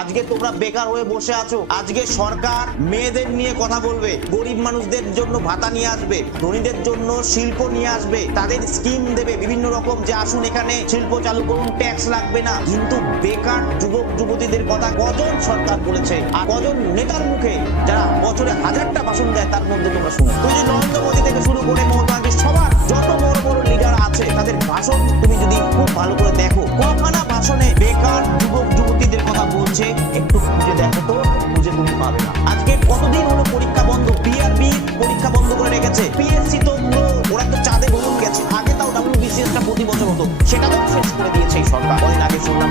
আজকে তোমরা বেকার হয়ে বসে আছো, আজকে সরকার মেয়েদের নিয়ে কথা বলবে, গরিব মানুষদের জন্য ভাতা নিয়ে আসবে, ধনীদের জন্য শিল্প নিয়ে আসবে, তাদের স্কিম দেবে বিভিন্ন রকম, যে আসুন এখানে শিল্প চালু করুন, ট্যাক্স লাগবে না। কিন্তু বেকার যুবক যুবতীদের কথা কজন সরকার বলেছে আর কজন নেতার মুখে যারা বছরে হাজারটা ভাষণ দেয় তার মধ্যে তোমরা শুনো? তুই যে নরেন্দ্র মোদী থেকে শুরু করে মমতা ব্যানার্জি সবার যত বড় বড় লিডার আছে তাদের ভাষণ তুমি যদি খুব ভালো করে দেখো, কখানা ভাষণে বেকার যুবক যুবতীদের কথা বলছে একটু খুঁজে দেখো তো, খুঁজে তুমি পাবে না। আজকে কতদিন হলো পরীক্ষা বন্ধ, বিআরবি পরীক্ষা বন্ধ করে রেখেছে, পিএসসি তো ওরা তো চাঁদে ভ্রমণ গেছে, আগে তাও ডাব্লিউবিসিএস টা প্রতি বছর হতো, সেটাও শেষ করে দিয়েছে এই সরকার। কদিন আগে শুনলাম